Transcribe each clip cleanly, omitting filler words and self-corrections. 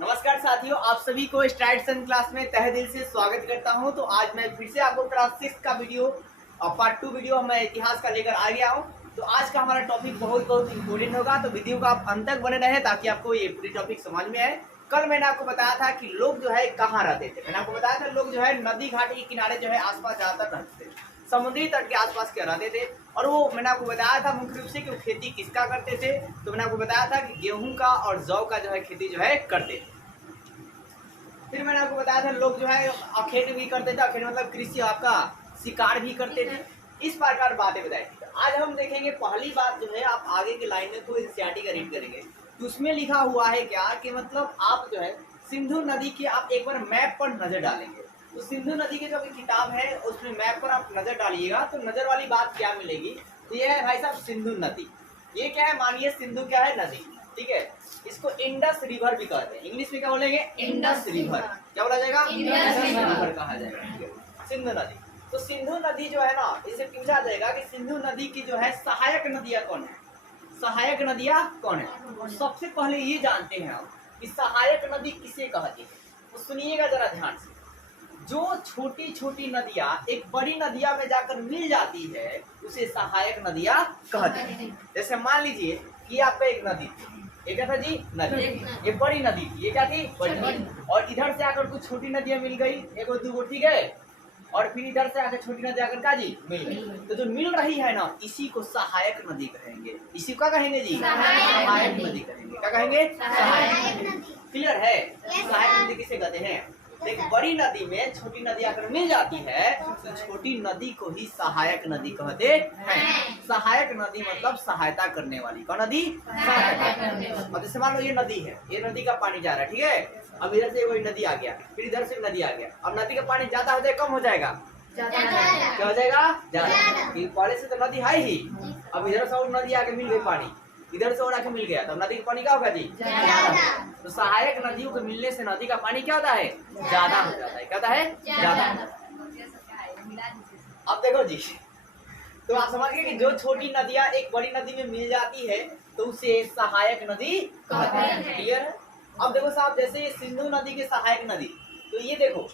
नमस्कार साथियों, आप सभी को स्ट्राइड सन क्लास में तहे दिल से स्वागत करता हूं। तो आज मैं फिर से आपको क्लास 6 का वीडियो और पार्ट 2 वीडियो मैं इतिहास का लेकर आ गया हूं। तो आज का हमारा टॉपिक बहुत इम्पोर्टेंट होगा, तो वीडियो को आप अंत तक बने रहे ताकि आपको ये पूरी टॉपिक समझ में आए। कल मैंने आपको बताया था कि लोग जो है कहाँ रहते थे। मैंने आपको बताया था लोग जो है नदी घाट के किनारे जो है आसपास ज्यादातर रहते थे, समुद्री तट के आसपास क्या रहते थे। और वो मैंने आपको बताया था मुख्य रूप से कि वो खेती किसका करते थे। तो मैंने आपको बताया था कि गेहूं का और जौ का जो है खेती जो है करते थे। फिर मैंने आपको बताया था लोग जो है अखेट भी करते थे। अखेट मतलब कृषि, आपका शिकार भी करते थे। इस प्रकार बातें बताई थी। आज हम देखेंगे पहली बात जो है, आप आगे के लाइन में कोई एनसीईआरटी का रीड करेंगे तो उसमें लिखा हुआ है क्या कि मतलब आप जो है सिंधु नदी के आप एक बार मैप पर नजर डालेंगे। तो सिंधु नदी की जो किताब है उसमें मैप पर आप नजर डालिएगा तो नजर वाली बात क्या मिलेगी। तो ये है भाई साहब सिंधु नदी। ये क्या है, मानिए सिंधु क्या है, नदी, ठीक है। इसको इंडस रिवर भी कहते हैं। इंग्लिश में क्या बोलेंगे, इंडस रिवर। क्या बोला जाएगा, इंडस रिवर कहा जाएगा सिंधु नदी। तो सिंधु नदी जो है ना, इसे पूछा जाएगा कि सिंधु नदी की जो है सहायक नदियां कौन है। सहायक नदियां कौन है। सबसे पहले ये जानते हैं हम कि सहायक नदी किसे कहती है। तो सुनिएगा जरा ध्यान से। जो छोटी छोटी नदियां एक बड़ी नदिया में जाकर मिल जाती है उसे सहायक नदियां कहते हैं। जैसे मान लीजिए कि आपका एक नदी थी, ये क्या था जी, नदी। ये बड़ी नदी थी, ये क्या थी, बड़ी। और इधर से आकर कुछ छोटी नदियां मिल गई, एक दो गो, ठीक है। और फिर इधर से आकर छोटी नदी आकर का जी मिल गई। तो जो मिल रही है ना, इसी को सहायक नदी कहेंगे। इसी को क्या कहेंगे जी, सहायक नदी कहेंगे। क्या कहेंगे, सहायक नदी। क्लियर है, सहायक नदी किसे कहते हैं। एक बड़ी नदी में छोटी नदी आकर मिल जाती है तो छोटी नदी को ही सहायक नदी कहते हैं। सहायक नदी मतलब सहायता करने वाली। कौन नदी, सहायता। अब जैसे मान लो ये नदी है, ये नदी का पानी जा रहा है, ठीक है। अब इधर से कोई नदी आ गया, फिर इधर से नदी आ गया। अब नदी का पानी ज्यादा हो जाए कम हो जाएगा, क्या हो जाएगा, ज्यादा। पहले से तो नदी है ही, अब इधर से और नदी आके मिल गई पानी, इधर से और आके मिल गया, तो नदी का पानी क्या होगा जी, ज्यादा। तो सहायक नदियों के मिलने से नदी का पानी क्या होता है, ज्यादा हो जाता है। क्या होता है, ज्यादा। अब देखो जी, तो आप समझ गए कि जो छोटी नदियां एक बड़ी नदी में मिल जाती है तो उसे सहायक नदी कहते हैं। क्लियर है। अब देखो साहब, जैसे ये सिंधु नदी के सहायक नदी, तो ये देखो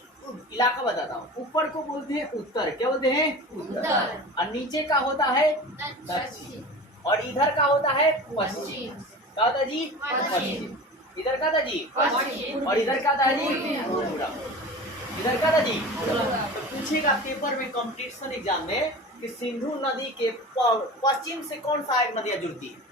इलाका बताता हूँ। ऊपर को बोलते हैं उत्तर, क्या बोलते हैं, उत्तर। और नीचे का होता है दक्षिण, और इधर का होता है पश्चिम। क्या होता है जी, पश्चिम। इधर का था जी पश्चिम, और इधर का था जी पूरब। इधर का था जी। तो पूछेगा पेपर में कंपटीशन एग्जाम में कि सिंधु नदी के पश्चिम से कौन सहायक नदियां जुड़ती है।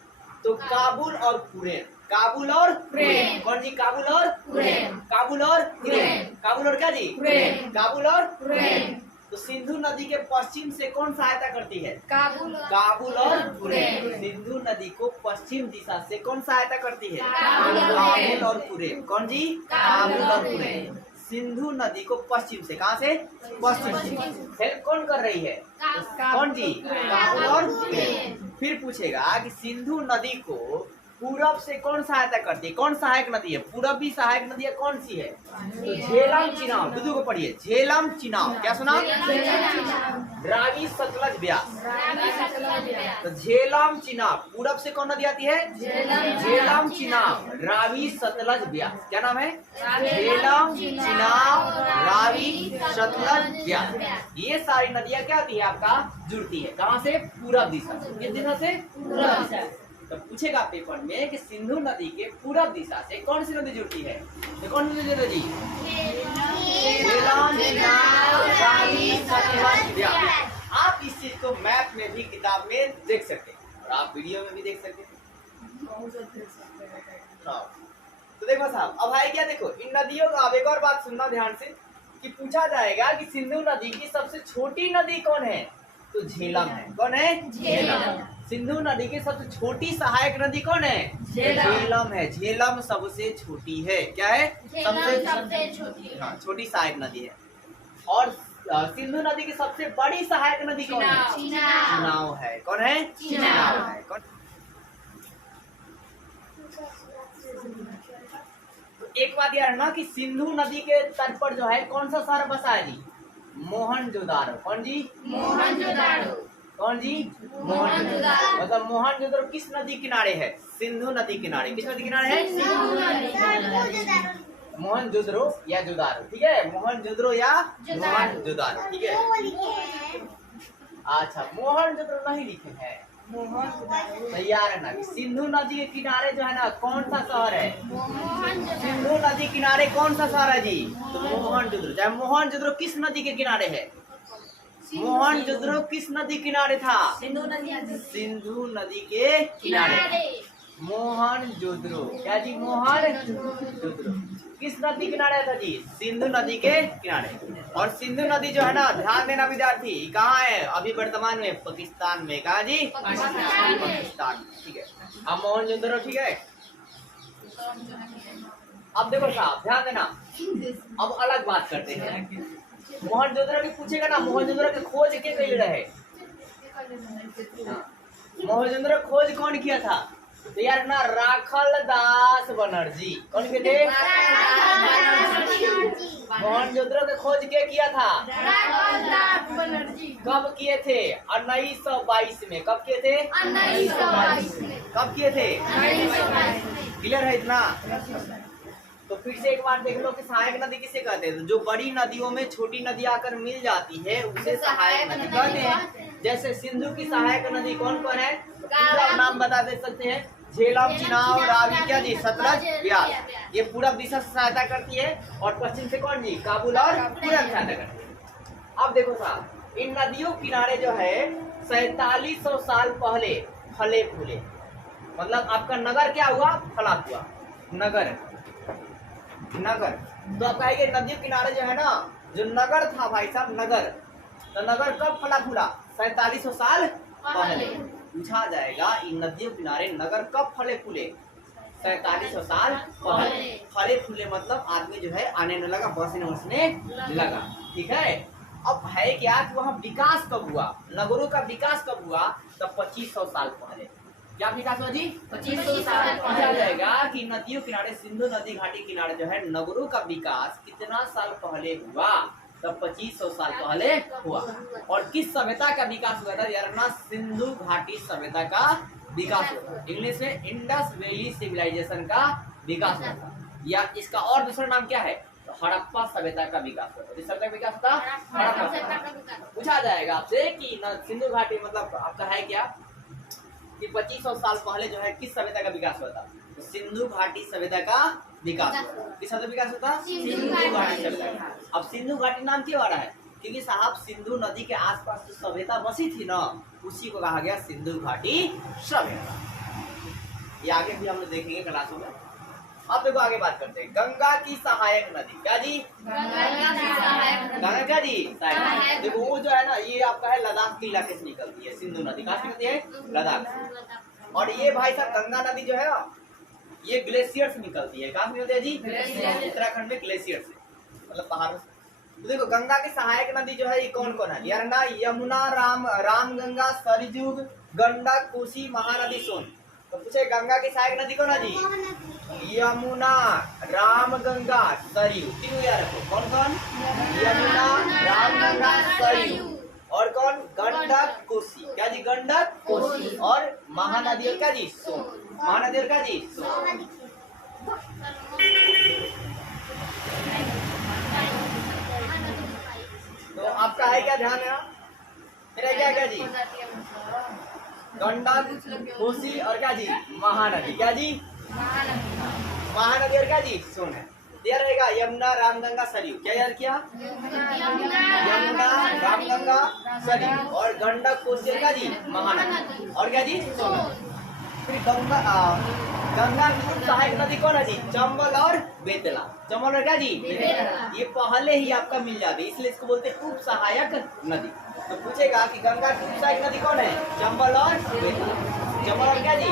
तो काबुल और कुरैन। काबुल और कुरैन। कौन जी, काबुल और कुरैन। काबुल और कुरैन। काबुल और क्या जी, काबुल और कुरैन। तो सिंधु नदी के पश्चिम से कौन सहायता करती है, काबुल और कुरैन। सिंधु नदी को पश्चिम दिशा से कौन सहायता करती है, काबुल और कुरैन। कौन जी, काबुल और कुरैन। सिंधु नदी को पश्चिम से, कहाँ से, पश्चिम से हेल्प कौन कर रही है, कौन जी, काबुल और कुरैन। फिर पूछेगा कि सिंधु नदी को पूरब से कौन सहायता करती है, कौन सहायक नदी है। पूरब भी सहायक नदी है, कौन सी है, तो झेलम चिनाब। दूधू को पढ़िए, झेलम चिनाब। क्या सुना, रावी सतलज ब्यास। तो झेलम चिनाब, पूरब से कौन नदी आती है, झेलम चिनाब रावी सतलज ब्यास। क्या नाम है, झेलम चिनाब रावी सतलज ब्यास। ये सारी नदियां क्या आती है, आपका जुड़ती है कहाँ से, पूरब दिशा से। किस दिशा से, पूरब दिशा। तो पूछेगा पेपर में कि सिंधु नदी के पूरब दिशा से कौन सी नदी जुड़ती है। तो कौन सी नदी, झेलम चिनाब रावी सतलज ब्यास। आप इस चीज को मैप में भी किताब में देख सकते हैं और आप वीडियो में भी देख सकते हैं। तो देखो साहब, अब है क्या, देखो इन नदियों का। अब एक और बात सुनना ध्यान से कि पूछा जाएगा कि सिंधु नदी की सबसे छोटी नदी कौन है। तो झेलम है। कौन है, झेलम। सिंधु नदी की सबसे छोटी सहायक नदी कौन है, झेलम है। झेलम सबसे छोटी है। क्या है, सबसे छोटी, हाँ, छोटी सहायक नदी है। और सिंधु नदी की सबसे बड़ी सहायक नदी कौन है, चिनाब है। कौन है, चिनाब है। कौन, तो एक बात यार ना कि सिंधु नदी के तट पर जो है कौन सा शहर बसा है जी, मोहनजोदारो। कौन जी, मोहनजोदारो। कौन जी, मोहनजोदारो। मतलब मोहनजोदारो किस नदी किनारे है, सिंधु नदी किनारे। किस नदी किनारे है, सिंधु नदी। मोहनजोदड़ो या जोदारो, ठीक है, मोहनजोदड़ो या मोहनजोदारो, ठीक है। अच्छा, मोहनजोदड़ो नहीं लिखे हैं, तैयार है ना। सिंधु नदी के किनारे जो है ना कौन सा शहर है? सिंधु नदी किनारे कौन सा शहर है जी? तो मोहनजोदड़ो। मोहनजोदड़ो किस नदी के किनारे है? मोहनजोदड़ो किस नदी किनारे था? सिंधु नदी के किनारे। मोहनजोदड़ो क्या जी? मोहनजोदड़ो किस नदी किनारे था जी? सिंधु नदी के किनारे। और सिंधु नदी जो है ना, ध्यान देना विद्यार्थी, कहाँ है अभी वर्तमान में? पाकिस्तान में। कहाँ जी? पाकिस्तान, ठीक है। अब मोहनजोदड़ो, ठीक है। अब देखो साहब, ध्यान देना, अब अलग बात करते हैं। मोहनजोदड़ो की पूछेगा ना, मोहनजोदड़ो की खोज के कैले रहे? मोहनजोदड़ो खोज कौन किया था? तो यार ना, राखल दास बनर्जी। कौन के थे? मोहनजोदड़ो के खोज के किया था? कब किए थे? 1922 में। कब किए थे? 1922 में। कब किए थे? क्लियर है इतना? तो फिर से एक बार देख लो कि सहायक नदी किसे कहते हैं? जो बड़ी नदियों में छोटी नदी आकर मिल जाती है उसे सहायक नदी कहते हैं। जैसे सिंधु की सहायक नदी कौन कौन है? पूरा नाम बता दे सकते हैं? झेलम, चिनाब, रावी, क्या जी? सतलज, ब्यास। ये पूरा दिशा से सहायता करती है। और पश्चिम से कौन जी? काबुल और पूरब सहायता करती है। अब देखो साहब, इन नदियों किनारे जो है 4700 साल पहले फले फूले, मतलब आपका नगर क्या हुआ? फला हुआ नगर। तो आप कहेंगे नदियों किनारे जो है ना, जो नगर था भाई साहब, नगर, तो नगर कब फला फूला? 4700 साल पहले। पूछा जाएगा इन नदियों किनारे नगर कब फले फूले? 4700 साल पहले। फले फूले मतलब आदमी जो है आने न लगा, बसने लगा, ठीक है। अब है क्या कि वहाँ विकास कब हुआ? नगरों का विकास कब हुआ? तब 2500 साल पहले। क्या विकास हुआ जी? 2500 साल। पूछा जाएगा कि नदियों किनारे, सिंधु नदी घाटी किनारे जो है नगरों का विकास कितना साल पहले हुआ? तब 2500 साल पहले हुआ। और किस सभ्यता का विकास हुआ था? यार ना, सिंधु घाटी सभ्यता का विकास हुआ था। इंग्लिश में इंडस वैली सिविलाइजेशन का विकास हुआ था, या इसका और दूसरा नाम क्या है? तो हड़प्पा सभ्यता का विकास हुआ था। इस सभ्यता का विकास था हड़प्पा। पूछा जाएगा आपसे कि सिंधु घाटी मतलब आपका है क्या कि 2500 साल पहले जो है किस सभ्यता का विकास हुआ था? तो सिंधु घाटी सभ्यता का विकास हुआ। किस सभ्यता विकास होता? सिंधु घाटी सभ्यता। अब सिंधु घाटी नाम क्यों आ रहा है? क्योंकि साहब सिंधु नदी के आसपास जो सभ्यता बसी थी ना, उसी को कहा गया सिंधु घाटी सभ्यता। ये आगे भी हम लोग देखेंगे क्लासों में। अब देखो आगे बात करते हैं। गंगा की सहायक नदी, क्या जी? गंगा क्या जी? सहायक। देखो वो जो है ना, ये आपका है लद्दाख के इलाके से निकलती है सिंधु नदी। कहाँ से निकलती है? लद्दाख से। और ये भाई साहब गंगा नदी जो है ना, ये ग्लेशियर से निकलती है। कहाँ से निकलती है जी? उत्तराखंड में ग्लेशियर से, मतलब पहाड़ों से। तो देखो गंगा की सहायक नदी जो है ये कौन कौन है? यार ना, यमुना, रामगंगा, सरयू, गंडक, कोसी, महानदी, सोन। तो पूछे गंगा की सहायक नदी कौन है जी? यमुना, रामगंगा, सरयू। तीनों याद रखो। कौन कौन? यमुना, रामगंगा, सरयू। और कौन? गंडक, कोसी। क्या जी? गंडक, कोसी। और महानदी और क्या जी? सोन। महानदी और क्या जी? सोन। तो आपका है क्या ध्यान है? मेरा क्या जी? गंडक, कोसी और क्या जी? महानदी। क्या जी? महानदी और क्या जी? सोन है। याद रहेगा यमुना, रामगंगा, सरयू। क्या याद किया? यमुना, रामगंगा, सरयू। और गंडक, कोसी और क्या जी? महानदी। और क्या जी? सोन। फिर गंगा की सहायक नदी कौन है जी? चंबल और बेतला। चंबल और क्या जी? बेतला। ये पहले ही आपका मिल जाती है, इसलिए इसको बोलते हैं उप सहायक नदी। तो पूछेगा कि गंगा की उप सहायक नदी कौन है? चंबल और बेतला। चंबल और क्या जी?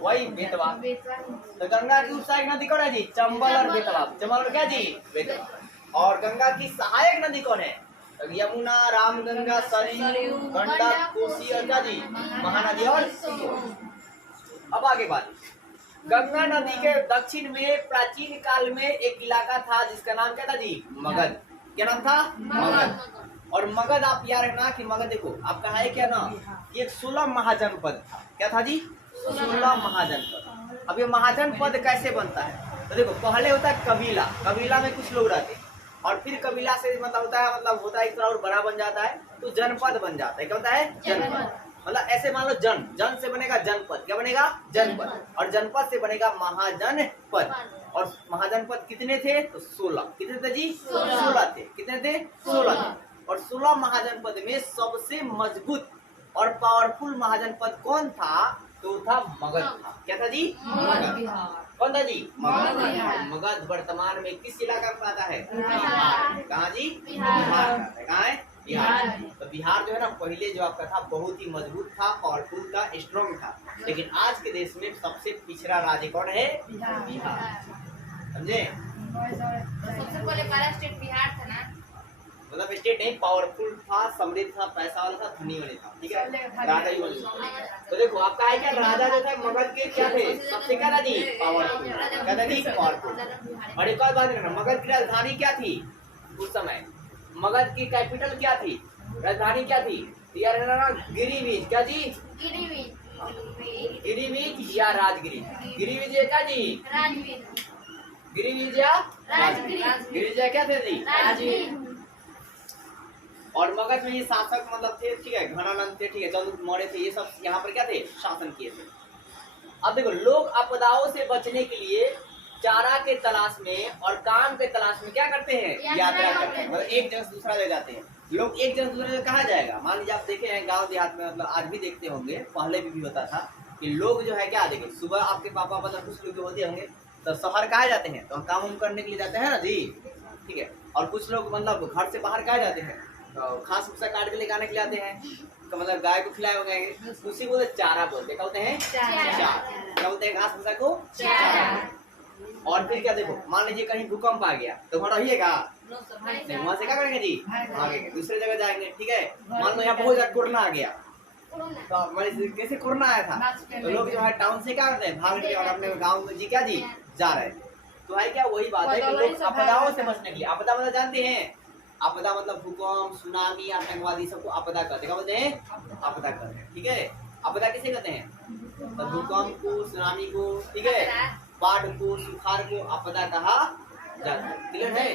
वही बेतवा। तो गंगा की उप सहायक नदी कौन है जी? चंबल और बेतवा। चंबल और क्या जी? बेतवा। और गंगा की सहायक नदी कौन है? यमुना, रामगंगा, सरयू, गंडक, कोसी और क्या जी? महानदी और सोन। अब आगे बात, गंगा नदी के दक्षिण में प्राचीन काल में एक इलाका था जिसका नाम क्या था जी? मगध। क्या नाम था? मगध। और मगध आप याद रखना कि मगध देखो आपका है क्या ना, एक 16 महाजनपद था। क्या था जी? 16 महाजनपद। अब ये महाजनपद कैसे बनता है? तो देखो पहले होता है कबीला, कबीला में कुछ लोग रहते हैं, और फिर कबीला से मतलब होता है एक थोड़ा और बड़ा बन जाता है तो जनपद बन जाता है। क्या होता है? जनपद। मतलब ऐसे मान लो जन से बनेगा जनपद, क्या बनेगा? जनपद, और जनपद से बनेगा महाजनपद। और महाजनपद कितने थे? तो 16। कितने थे जी? 16 थे। कितने थे? 16 थे। और 16 महाजनपद में सबसे मजबूत और पावरफुल महाजनपद कौन था? तो था मगध था। क्या था जी? मगध। कौन था जी? मगध। मगध वर्तमान में किस इलाका में आता है? कहाँ जी? बिहार। कहाँ है? बिहार। तो बिहार जो है ना पहले जो आपका था बहुत ही मजबूत था, पावरफुल था, स्ट्रॉन्ग था, लेकिन आज के देश में सबसे पिछड़ा राज्य कौन है? बिहार। समझे? सबसे पहले पहला स्टेट बिहार था ना, मतलब स्टेट नहीं, पावरफुल था, समृद्ध था, पैसा वाला था, धनी वाले था। ठीक है, राजा ही वाले। तो देखो आपका है क्या, राजा जो था मगध के क्या थे? सबसे क्या था जी? पावरफुल। क्या था जी? पावरफुल। और एक और बात करना, मगध की राजधानी क्या थी उस समय? मगध की कैपिटल क्या थी? राजधानी क्या थी? यार गिरिवीज। क्या जी? गिरिवीज या राजगिरी? गिरिवीज है क्या जी? गिरिवीज या गिरिवीज क्या थे जी? और मगध में ये शासक मतलब थे, ठीक है, घनानंद थे, ठीक है, चंद्रगुप्त मौर्य थे, ये सब यहाँ पर क्या थे? शासन किए थे। अब देखो लोग आपदाओं से बचने के लिए चारा के तलाश में और काम के तलाश में क्या करते हैं? यात्रा करते हैं। मतलब एक जगह से दूसरा जगह जाते हैं। लोग एक जगह से दूसरा जगह कहाँ जाएगा? मान लीजिए आप देखे हैं गांव देहात में, मतलब आज भी देखते होंगे, पहले भी होता था कि लोग जो है क्या, देखिए सुबह आपके पापा मतलब कुछ लोग होते होंगे तो शहर कहाँ जाते हैं? तो काम उम करने के लिए जाते हैं ना जी, ठीक है। और कुछ लोग मतलब घर से बाहर कहाँ जाते हैं? तो घास भूसा काट के लेके आने के लिए आते हैं, तो मतलब गाय को खिलाए होंगे, उसी को चारा बोलते हैं। क्या होते हैं? चारा। क्या बोलते हैं घास भूसा को? चारा। और फिर क्या देखो, मान लीजिए कहीं भूकंप आ गया तो वहाँ रहिएगा नहीं, वहाँ से क्या करेंगे जी? भागेंगे, दूसरे जगह जाएंगे। ठीक है, मान लो यहाँ बहुत ज्यादा कोरोना आ गया, तो कैसे कोरोना आया था? तो लोग जो है टाउन से क्या करते हैं? भाग के और अपने गाँव में जी क्या जी जा रहे हैं। तो है क्या, वही बात है कि लोग आपदाओं से बचने के लिए, आपदा मतलब जानते हैं? आपदा मतलब भूकंप, सुनामी, आतंकवादी सबको आपदा कहते हैं। क्या बोलते हैं? आपदा कहते हैं। ठीक है, आपदा किसे कहते हैं? तो भूकंप को, सुनामी को, ठीक है, बाढ़ को, सुखाड़ को आपदा कहा जाता है। क्लियर है?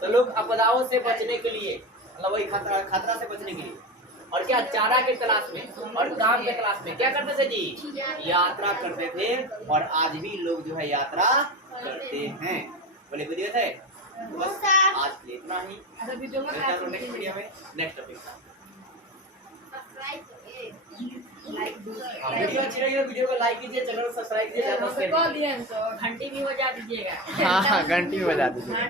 तो लोग आपदाओं से बचने के लिए, मतलब वही खतरा से बचने के लिए और क्या, चारा के तलाश में और काम के तलाश में क्या करते थे जी? यात्रा करते थे। और आज भी लोग जो है यात्रा करते हैं। बोले वीडियो थे बस आज के लिए इतना ही। नेक्स्ट वीडियो में नेक्स्ट टॉपिक। वीडियो अच्छी लगी तो वीडियो को लाइक कीजिए, चैनल को सब्सक्राइब कीजिए, घंटी भी बजा दीजिएगा। हाँ घंटी भी बजा दीजिएगा।